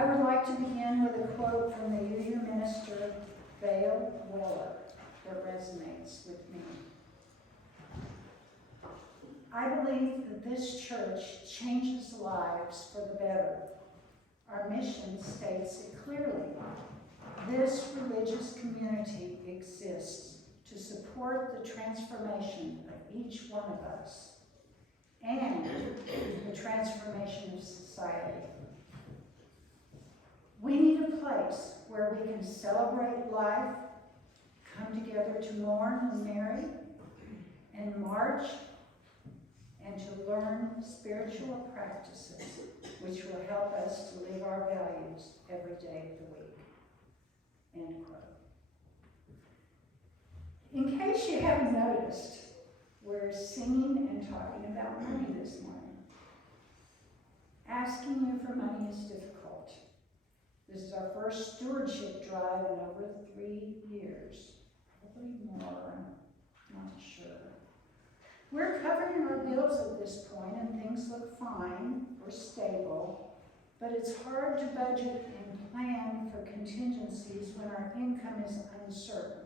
I would like to begin with a quote from the UU minister, Vale Weller, that resonates with me. I believe that this church changes lives for the better. Our mission states it clearly. This religious community exists to support the transformation of each one of us and the transformation of society. We need a place where we can celebrate life, come together to mourn and marry, and march, and to learn spiritual practices which will help us to live our values every day of the week. End quote. In case you haven't noticed, we're singing and talking about money this morning. Asking you for money is difficult. This is our first stewardship drive in over 3 years. Probably more, I'm not sure. We're covering our bills at this point and things look fine or stable, but it's hard to budget and plan for contingencies when our income is uncertain.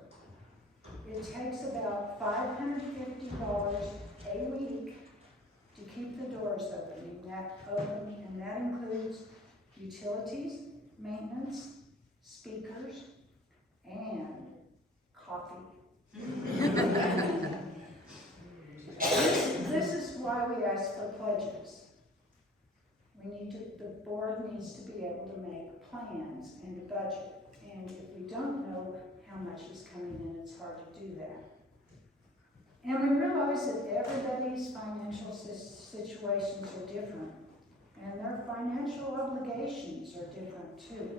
It takes about $550 a week to keep the doors open, and that includes utilities, maintenance, speakers, and coffee. This is why we ask for pledges. The board needs to be able to make plans and a budget. And if we don't know how much is coming in, it's hard to do that. And we realize that everybody's financial situations are different, and their financial obligations are different too.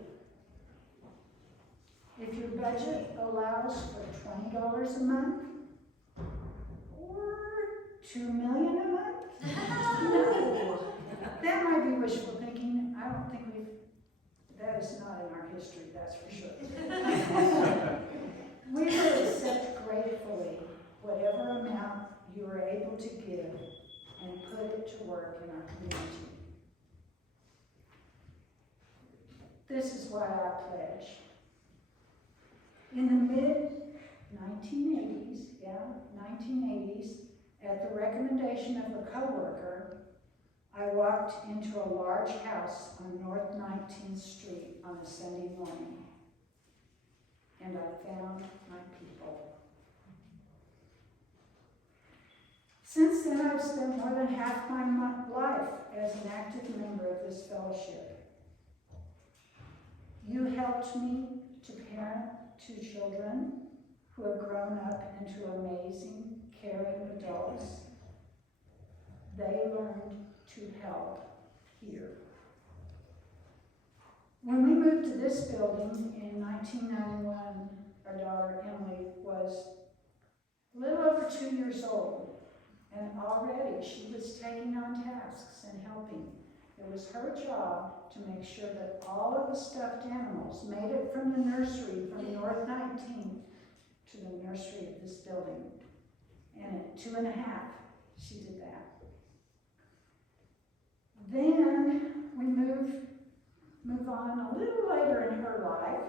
If your budget allows for $20 a month, or $2 million a month, that might be wishful thinking. I don't think that is not in our history, that's for sure. We will accept gratefully whatever amount you are able to give and put it to work in our community. This is why I pledge. In the mid-1980s, 1980s, at the recommendation of a coworker, I walked into a large house on North 19th Street on a Sunday morning, and I found my people. Since then, I've spent more than half my life as an active member of this fellowship. You helped me to parent 2 children who have grown up into amazing, caring adults. They learned to help here. When we moved to this building in 1991, our daughter Emily was a little over 2 years old, and already she was taking on tasks and helping. It was her job to make sure that all of the stuffed animals made it from the nursery from North 19th to the nursery of this building. And at 2 1/2, she did that. Then we move on a little later in her life.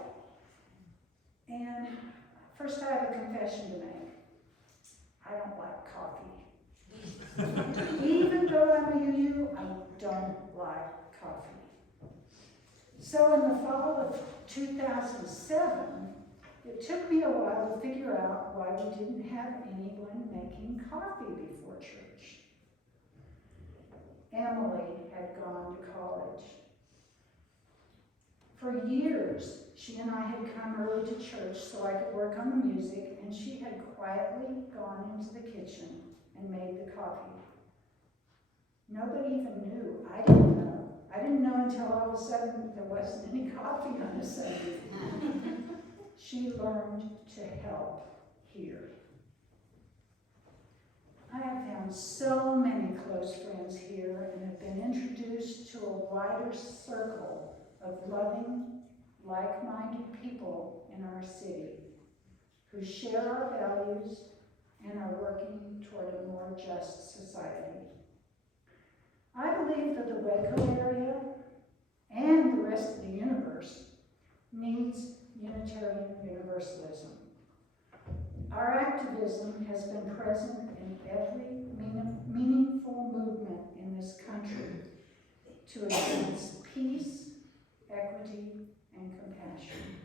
And first I have a confession to make. I don't like coffee. Even though I'm a UU, I don't like coffee. So in the fall of 2007, it took me a while to figure out why we didn't have anyone making coffee before church. Emily had gone to college. For years, she and I had come early to church so I could work on the music, and she had quietly gone into the kitchen and made the coffee. Nobody even knew. I didn't know. I didn't know until all of a sudden there wasn't any coffee on a Sunday. She learned to help here. I have found so many close friends here and have been introduced to a wider circle of loving, like-minded people in our city who share our values and are working toward a more just society. I believe that the Waco area and the rest of the universe needs Unitarian Universalism. Our activism has been present in every meaningful movement in this country to advance peace, equity, and compassion.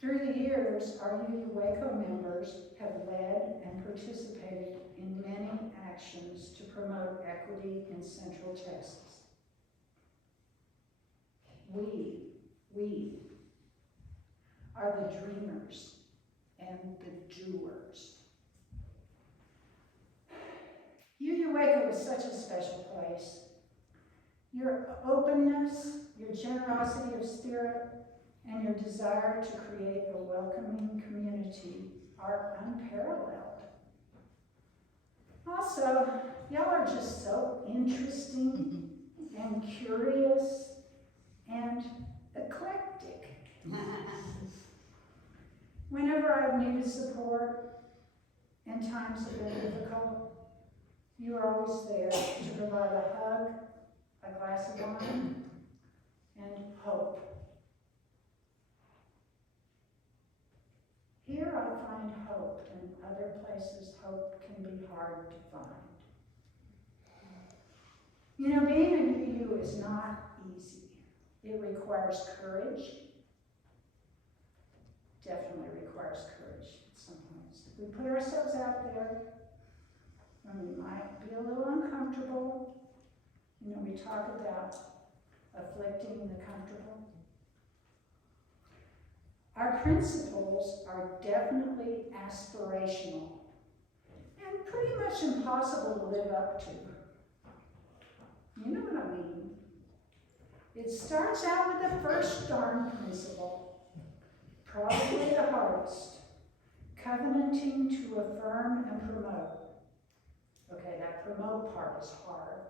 Through the years, our Waco members have led and participated in many actions to promote equity in Central Texas. We are the dreamers and the doers. Waco is such a special place. Your openness, your generosity of spirit, and your desire to create a welcoming community are unparalleled. Also, y'all are just so interesting and curious and eclectic. Whenever I've needed support in times that are difficult, you are always there to provide a hug, a glass of wine, and hope. Here I find hope, and other places hope can be hard to find. You know, being a UU is not easy. It requires courage. Definitely requires courage at some points. We put ourselves out there when we might be a little uncomfortable. You know, we talk about afflicting the comfortable. Our principles are definitely aspirational and pretty much impossible to live up to. You know what I mean? It starts out with the first darn principle, probably the hardest, covenanting to affirm and promote. Okay, that promote part is hard.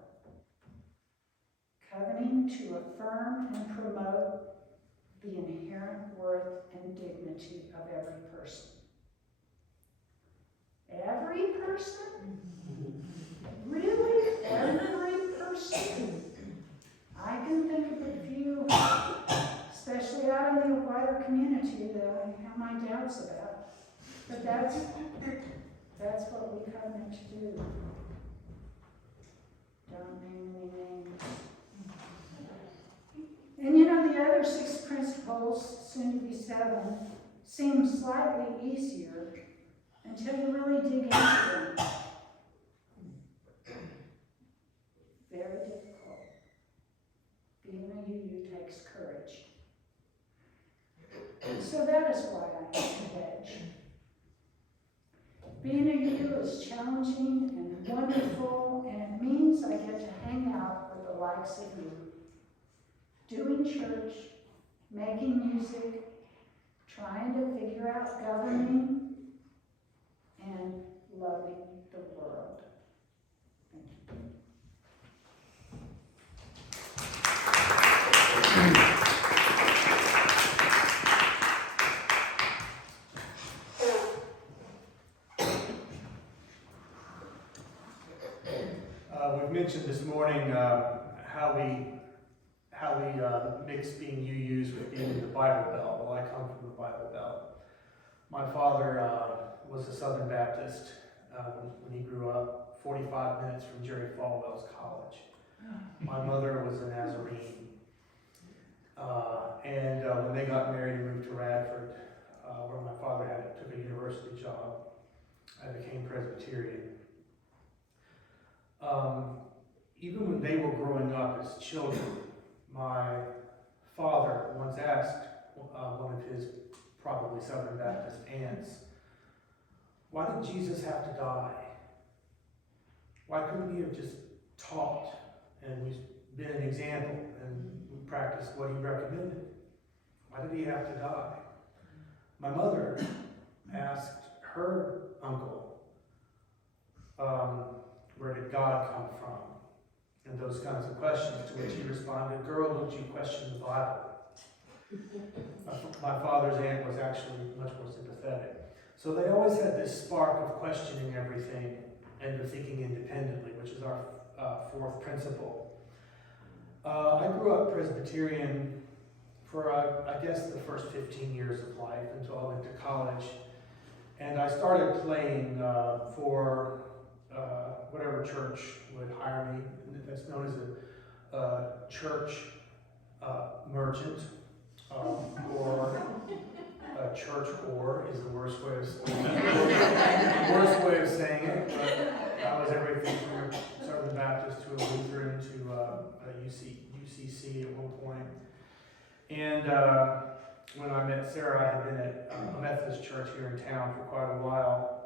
Covenanting to affirm and promote the inherent worth and dignity of every person. Every person? Really? Every person? I can think of a few, especially out in the wider community, that I have my doubts about. But that's what we covenant to do. Don't name any names. And you know, the other 6 principles, soon to be 7, seem slightly easier until you really dig into them. Very difficult. Being a UU takes courage. So that is why I am a pledge. Being a UU is challenging and wonderful, and it means I get to hang out with the likes of you. Doing church, making music, trying to figure out governing, and loving the world. Thank you. We've mentioned this morning how we mix being UUs with being in the Bible Belt. Well, I come from the Bible Belt. My father was a Southern Baptist when he grew up, 45 minutes from Jerry Falwell's college. My mother was a Nazarene. And when they got married and moved to Radford, where my father took a university job, I became Presbyterian. Even when they were growing up as children, my father once asked one of his probably Southern Baptist aunts, why did Jesus have to die? Why couldn't he have just taught and been an example and practiced what he recommended? Why did he have to die? My mother asked her uncle, where did God come from? And those kinds of questions, to which he responded, girl, don't you question the Bible. My father's aunt was actually much more sympathetic. So they always had this spark of questioning everything and of thinking independently, which is our 4th principle. I grew up Presbyterian for, I guess, the first 15 years of life until I went to college. And I started playing for whatever church would hire me. That's known as a church merchant, or a church whore is the worst way of saying it. But I was everything from a Southern Baptist to a Lutheran to a UCC at one point. And when I met Sarah, I had been at a Methodist church here in town for quite a while.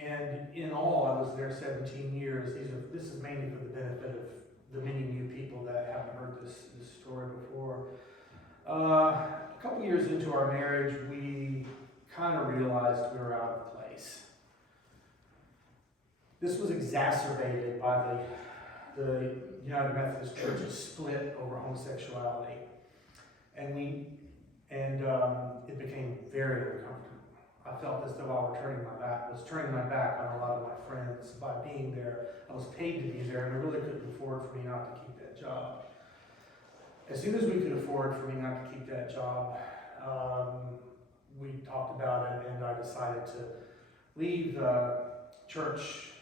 And in all, I was there 17 years. This is mainly for the benefit of the many new people that haven't heard this story before. A couple years into our marriage, we kind of realized we were out of place. This was exacerbated by the United Methodist Church's split over homosexuality. And it became very uncomfortable. I felt as though I was turning my back on a lot of my friends by being there. I was paid to be there, and I really couldn't afford for me not to keep that job. As soon as we could afford for me not to keep that job, we talked about it, and I decided to leave church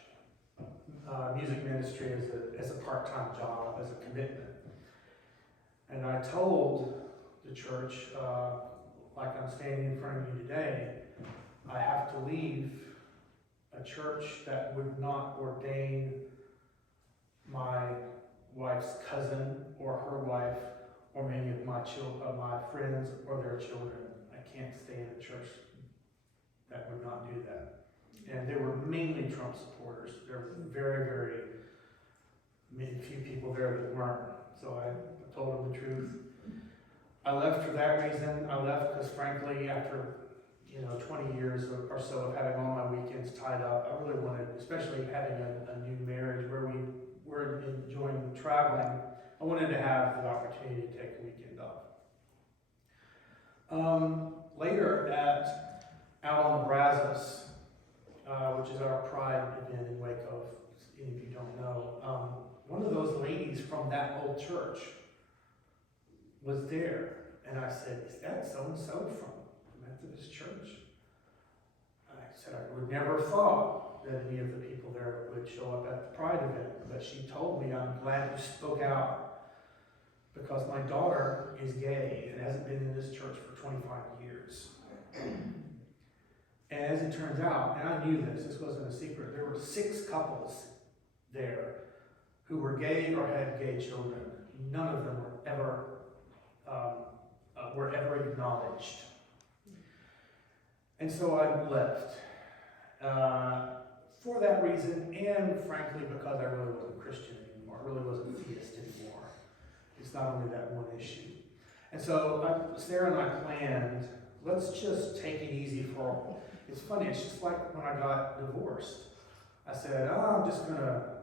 music ministry as a part-time job, as a commitment. And I told the church, like I'm standing in front of you today, I have to leave a church that would not ordain my wife's cousin or her wife or many of my friends or their children. I can't stay in a church that would not do that. And they were mainly Trump supporters. There were very few people there that weren't. So I told them the truth. I left for that reason. I left because, frankly, after 20 years or so of having all my weekends tied up, I really wanted, especially having a new marriage where we were enjoying traveling, I wanted to have the opportunity to take a weekend off. Later out on the Brazos, which is our Pride event in Waco, if any of you don't know, one of those ladies from that old church was there. And I said, "Is that so-and-so from the Methodist Church?" I said, I would never have thought that any of the people there would show up at the Pride event. But she told me, "I'm glad you spoke out, because my daughter is gay and hasn't been in this church for 25 years. And as it turns out, and I knew this wasn't a secret, there were 6 couples there who were gay or had gay children. None of them were ever acknowledged. And so I left for that reason, and frankly because I really wasn't Christian anymore. I really wasn't theist anymore. It's not only that one issue. And so Sarah and I planned, let's just take it easy it's funny, it's just like when I got divorced. I said, I'm just going to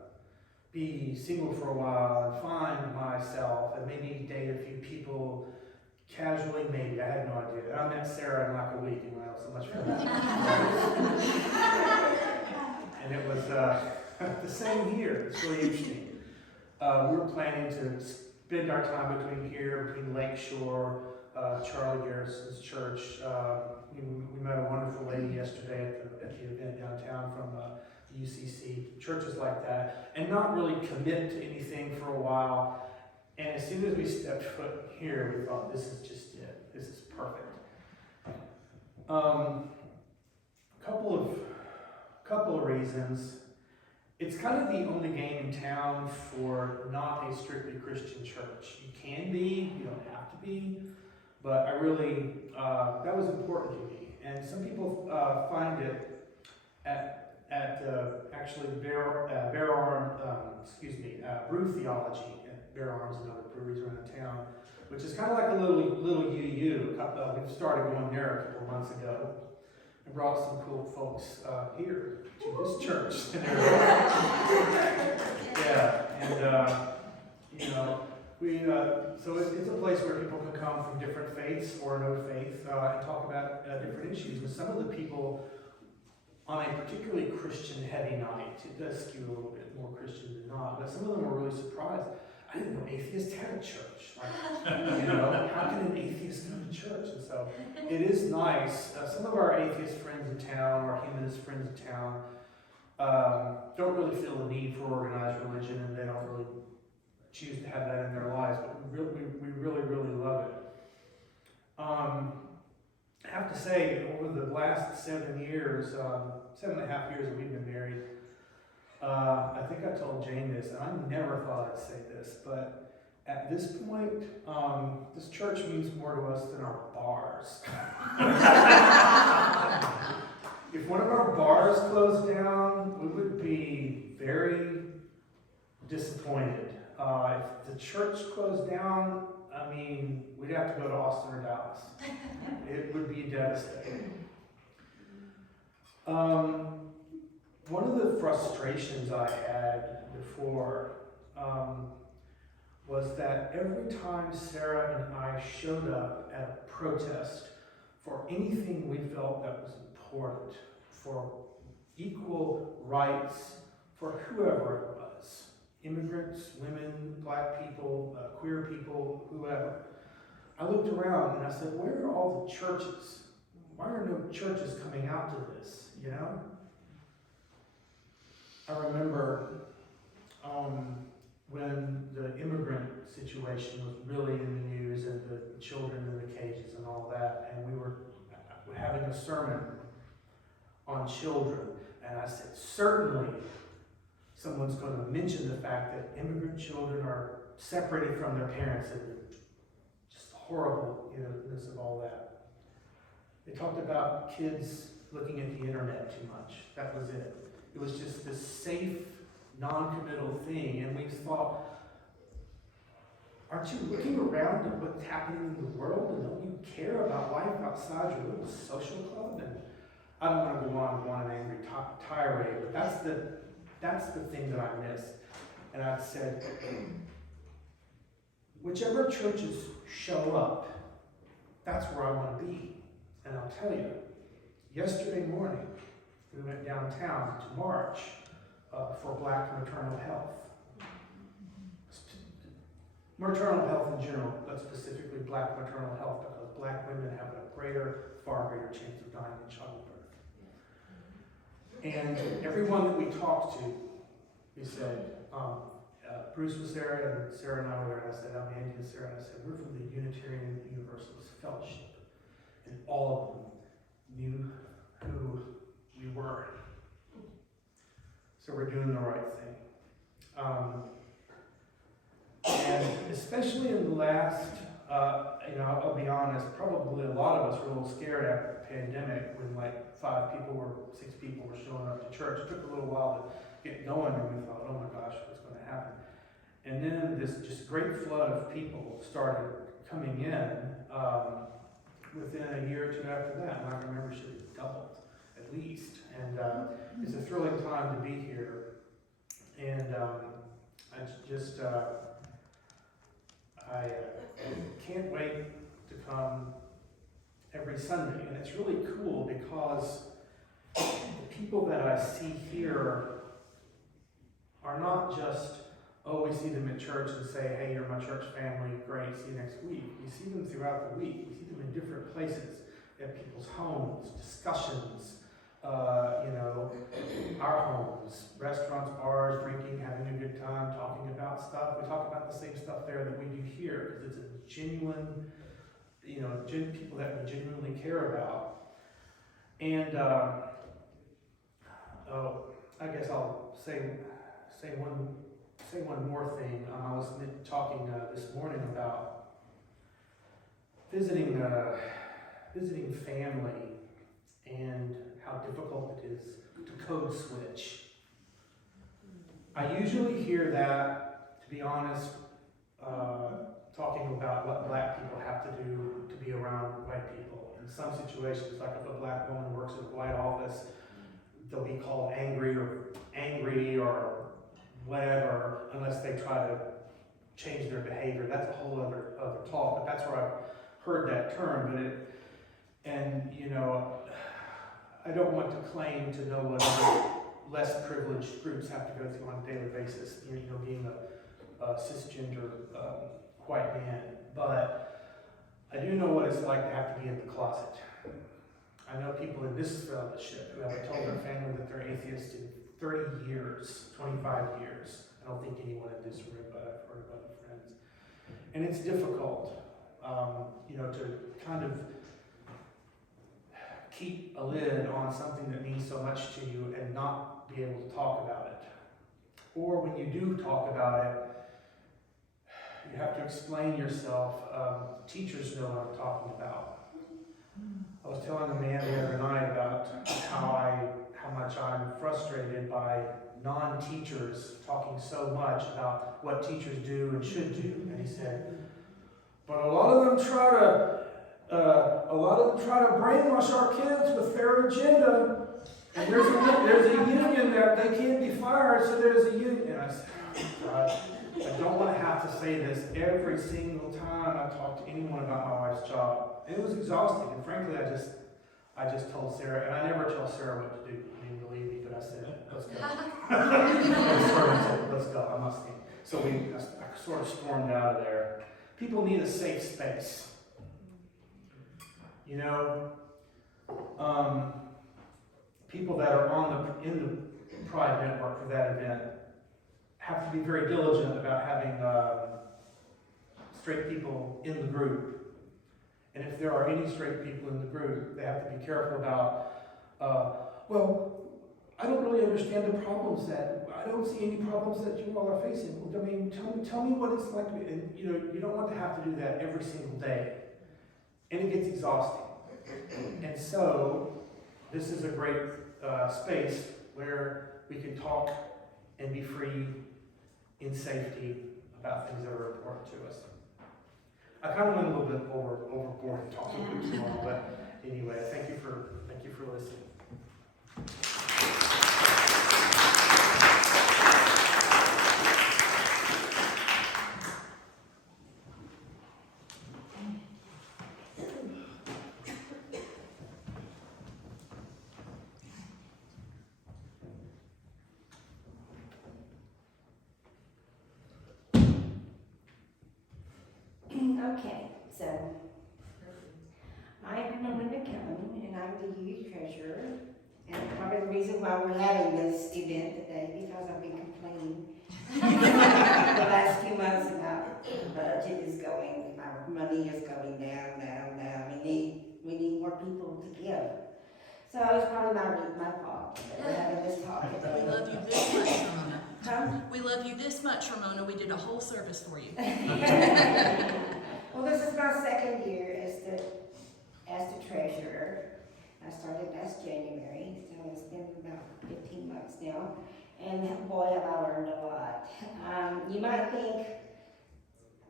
be single for a while and find myself and maybe date a few people casually, maybe. I had no idea. And I met Sarah in like a week, and I was so much fun. And it was the same here. It's really interesting. We were planning to spend our time between Lakeshore, Charlie Garrison's church. We met a wonderful lady yesterday at the event downtown from UCC, churches like that, and not really commit to anything for a while. And as soon as we stepped foot here, we thought, this is just it. This is perfect. Couple of reasons. It's kind of the only game in town for not a strictly Christian church. You can be, you don't have to be, but I really, that was important to me. And some people find it at actually Bear Arm, Brew Theology at Bear Arms and other breweries around town, which is kind of like a little UU. We've started going there a couple months ago and brought some cool folks here to this church. So it's a place where people can come from different faiths or no faith and talk about different issues. And some of the people on a particularly Christian heavy night, it does skew a little bit more Christian than not, but some of them were really surprised. I didn't know atheists had a church. Like, you know, how can an atheist go to church? And so it is nice. Some of our atheist friends in town, or humanist friends in town, don't really feel the need for organized religion, and they don't really choose to have that in their lives, but we really love it. I have to say, over the last 7 years, 7.5 years that we've been married, I think I told Jane this, and I never thought I'd say this, but at this point, this church means more to us than our bars. If one of our bars closed down, we would be very disappointed. If the church closed down, I mean, we'd have to go to Austin or Dallas. It would be devastating. One of the frustrations I had before was that every time Sarah and I showed up at a protest for anything we felt that was important, for equal rights for whoever it was, immigrants, women, black people, queer people, whoever, I looked around and I said, where are all the churches? Why are no churches coming out to this, you know? I remember when the immigrant situation was really in the news and the children in the cages and all that, and we were having a sermon on children, and I said, certainly someone's going to mention the fact that immigrant children are separated from their parents and just the horribleness of all that. They talked about kids looking at the internet too much. That was it. It was just this safe, non-committal thing, and we thought, aren't you looking around at what's happening in the world, and don't you care about life outside your little social club? And I don't want to go on an angry tirade, but that's the thing that I missed. And I said, whichever churches show up, that's where I want to be. And I'll tell you, yesterday morning, we went downtown to march for Black maternal health. Maternal health in general, but specifically Black maternal health, because Black women have a far greater chance of dying in childbirth. And everyone that we talked to, we said, Bruce was there, and Sarah and I were there, and I said, I'm Andy and Sarah, and I said, we're from the Unitarian Universalist Fellowship. And all of them knew who we were. So we're doing the right thing. And especially in the last, I'll be honest, probably a lot of us were a little scared after the pandemic when like 6 people were showing up to church. It took a little while to get going, and we thought, oh my gosh, what's going to happen? And then this just great flood of people started coming in within a year or two after that. And our membership doubled at least. And it's a thrilling time to be here. And I can't wait to come every Sunday. And it's really cool because the people that I see here are not just, oh, we see them at church and say, hey, you're my church family, great, see you next week. We see them throughout the week. We see them in different places, at people's homes, discussions, our homes, restaurants, bars, drinking, having a good time, talking about stuff. We talk about the same stuff there that we do here, because it's a genuine, people that we genuinely care about. And I guess I'll say one more thing. I was talking this morning about visiting family and how difficult it is to code switch. I usually hear that, to be honest, talking about what Black people have to do to be around white people. In some situations, like if a Black woman works in a white office, they'll be called angry or whatever, unless they try to change their behavior. That's a whole other talk, but that's where I've heard that term. I don't want to claim to know what other less privileged groups have to go through on a daily basis. Being cisgender white man, but I do know what it's like to have to be in the closet. I know people in this fellowship who haven't told their family that they're atheists in 30 years, 25 years. I don't think anyone in this room, but I've heard of other friends. And it's difficult, to kind of keep a lid on something that means so much to you and not be able to talk about it. Or when you do talk about it, you have to explain yourself. Teachers know what I'm talking about. I was telling a man the other night about how much I'm frustrated by non-teachers talking so much about what teachers do and should do. And he said, but a lot of them try to brainwash our kids with their agenda. And there's a union that they can't be fired, so there's a union. And I said, oh, God, I don't want to have to say this every single time I talk to anyone about my wife's job. And it was exhausting, and frankly, I just told Sarah, and I never tell Sarah what to do. I mean, believe me, but I said, let's go. I said, let's go, I must eat. So I sort of stormed out of there. People need a safe space. People that are in the Pride Network for that event have to be very diligent about having straight people in the group. And if there are any straight people in the group, they have to be careful about, I don't really understand the problems I don't see any problems that you all are facing. Well, I mean, tell me what it's like. And you don't want to have to do that every single day. And it gets exhausting. And so, this is a great space where we can talk and be free in safety about things that are important to us. I kind of went a little bit overboard and talked a little bit too long, but anyway, thank you for listening. Okay, so I'm Ramona McKeown, and I'm the youth treasurer. And probably the reason why we're having this event today, because I've been complaining the last few months about the budget is going, our money is going down. We need more people to give. So it's probably my fault that we're having this talk today. We love you this much, Ramona. Huh? We love you this much, Ramona. We did a whole service for you. Well, this is my second year as the treasurer. I started last January, so it's been about 15 months now. And boy, have I learned a lot. You might think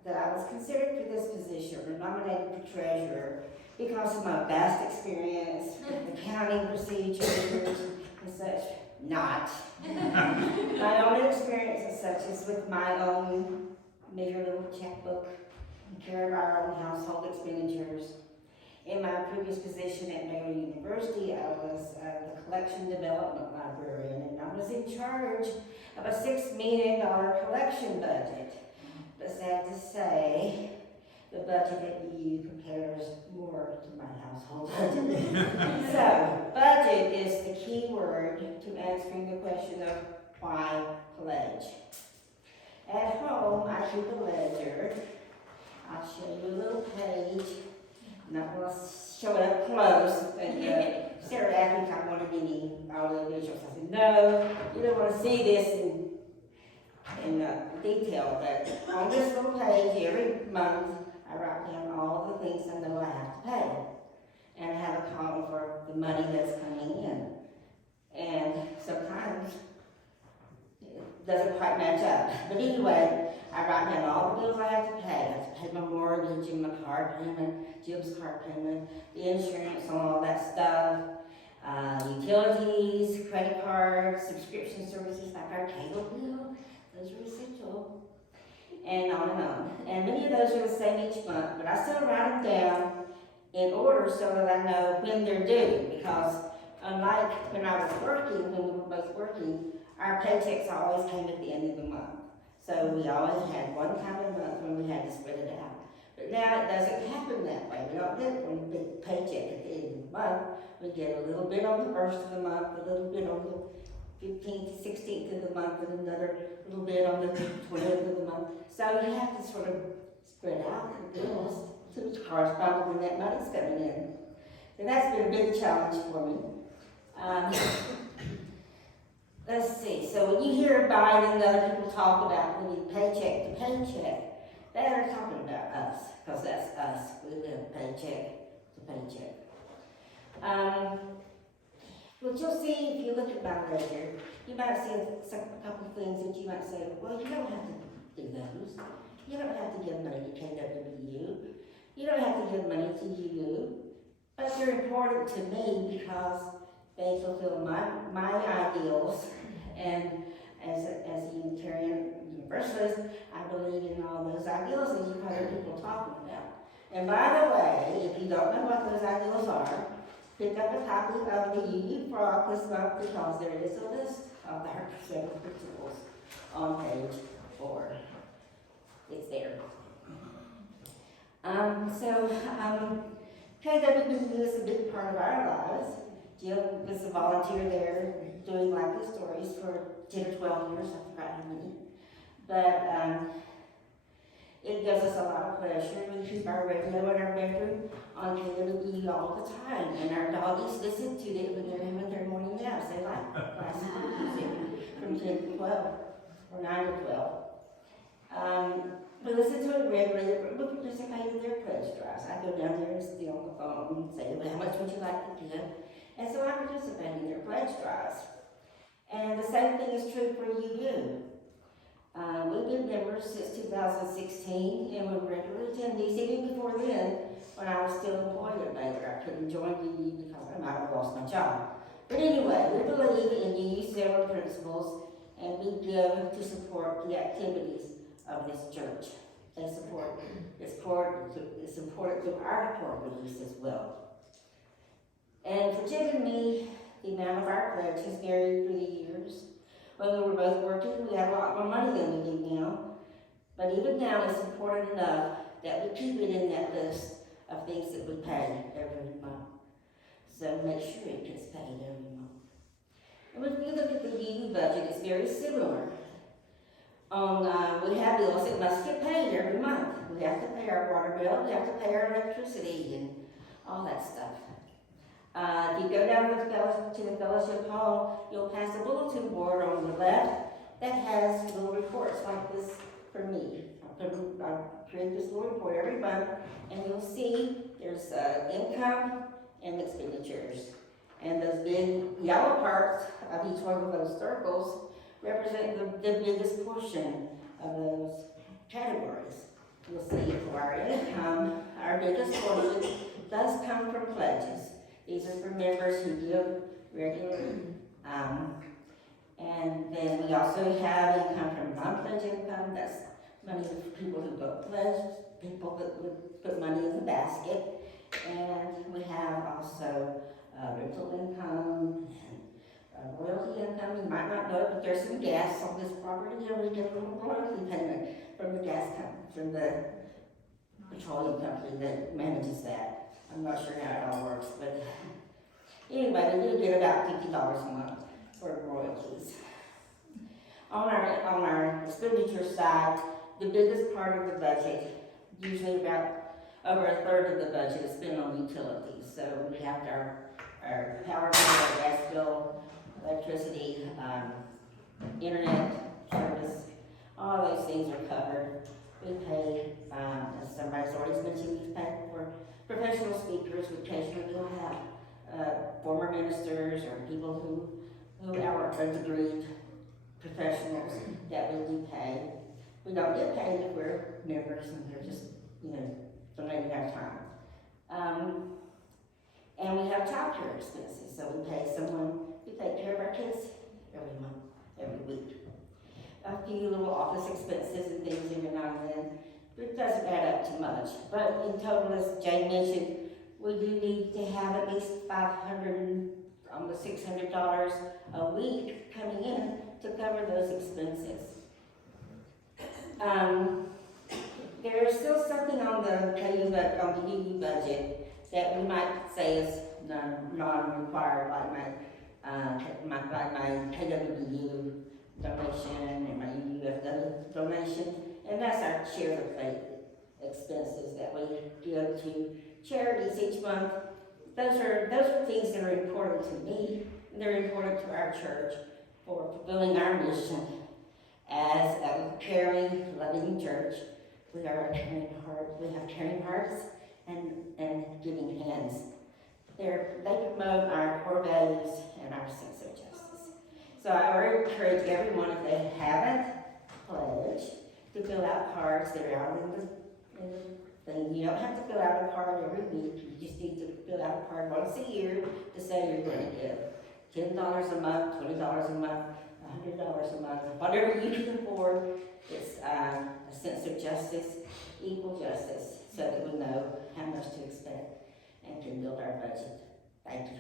that I was considered for this position or nominated for treasurer because of my vast experience with accounting procedures and such. Not. My own experience as such is with my own meager little checkbook, care of our own household expenditures. In my previous position at Mayo University, I was the collection development librarian, and I was in charge of a $6 million collection budget. But sad to say, the budget at EU compares more to my household budget. So, budget is the key word to answering the question of why pledge. At home, I keep a ledger. I'll show you a little page. I'm not going to show it up close, but Sarah asked me if I wanted any audio visuals. I said, no, you don't want to see this in detail, but on this little page, every month, I write down all the things I know I have to pay. And I have a column for the money that's coming in. And sometimes it doesn't quite match up. But anyway, I write down all the bills I have to pay. I have to pay my mortgage and my car payment, Jim's car payment, the insurance and all that stuff, utilities, credit cards, subscription services like our cable bill. Those are essential. And on and on. And many of those are the same each month, but I still write them down in order so that I know when they're due. Because unlike when I was working, when we were both working, our paychecks always came at the end of the month. So we always had one time a month when we had to spread it out. But now it doesn't happen that way. We don't get one big paycheck at the end of the month. We get a little bit on the first of the month, a little bit on the 15th, 16th of the month, and another little bit on the 20th of the month. So you have to sort of spread out the bills to correspond when that money's coming in. So that's been a big challenge for me. Let's see, so when you hear Biden and other people talk about living paycheck to paycheck, they're talking about us, because that's us. We live paycheck to paycheck. What you'll see if you look at my ledger, you might see a couple of things that you might say, well, you don't have to do those. You don't have to give money to KWBU. You don't have to give money to UU. But they're important to me because they fulfill my ideals, and as a Unitarian Universalist, I believe in all those ideals that you've heard people talking about. And by the way, if you don't know what those ideals are, pick up a copy of the UU Frog this month, because there is a list of our 7 principles on page 4. It's there. KWBU is a big part of our lives. Jill was a volunteer there doing likely stories for 10 or 12 years, I forgot how many. But it gives us a lot of pleasure. We keep our radio in our bedroom on KWBU all the time, and our doggies listen to it when they're having their morning naps. They like classical music from 10 to 12, or 9 to 12. We listen to it regularly. We participate in their pledge drives. I go down there and stay on the phone and say, well, how much would you like to give? And so I participate in their pledge drives. And the same thing is true for UU. We've been members since 2016, and we're regular attendees. Even before then, when I was still employed at Baylor, I couldn't join UU because I might have lost my job. But anyway, we believe in UU's 7 principles, and we give to support the activities of this church. It's important to our core beliefs as well. And for Jim and me, the amount of our pledge has varied through the years. When we were both working, we had a lot more money than we do now. But even now, it's important enough that we keep it in that list of things that we pay every month. So make sure it gets paid every month. And if you look at the UU budget, it's very similar. We have bills that must get paid every month. We have to pay our water bill, we have to pay our electricity, and all that stuff. If you go down to the fellowship hall, you'll pass a bulletin board on the left that has little reports like this for me. I create this little report every month, and you'll see there's income and expenditures. And those big yellow parts of each one of those circles represent the biggest portion of those categories. You'll see for our income, our biggest portion does come from pledges. These are for members who give regularly. And then we also have income from non-pledge income. That's money for people who don't pledge, people that would put money in the basket. And we have also rental income and royalty income. You might not know, but there's some gas on this property, and we get a little royalty payment from the gas company, from the petroleum company that manages that. I'm not sure how it all works, but anyway, we do get about $50 a month for royalties. On our expenditure side, the biggest part of the budget, usually about over a third of the budget, is spent on utilities. So we have our power bill, our gas bill, electricity, internet service, all those things are covered. We pay, as somebody's already mentioned, we pay for professional speakers. We occasionally will have former ministers or people who are degreed professionals that we do pay. We don't get paid if we're members, and they're just, donating our time. And we have child care expenses, so we pay someone to take care of our kids every month, every week. A few little office expenses and things every now and then. It doesn't add up too much, but in total, as Jane mentioned, we do need to have at least $500, almost $600 a week coming in to cover those expenses. There is still something on the UU budget that we might say is non-required, like my KWU donation and my UUF donation, and that's our share of faith expenses that we give to charities each month. Those are things that are important to me, and they're important to our church for fulfilling our mission as a caring, loving church. We are a caring heart. We have caring hearts and giving hands. They promote our core values and our sense of justice. So I would encourage everyone, if they haven't pledged, to fill out cards. They're out in the thing. You don't have to fill out a card every week. You just need to fill out a card once a year to say you're going to give $10 a month, $20 a month, $100 a month, whatever you can afford. It's a sense of justice, equal justice, so that we know how much to expect and can build our budget. Thank you.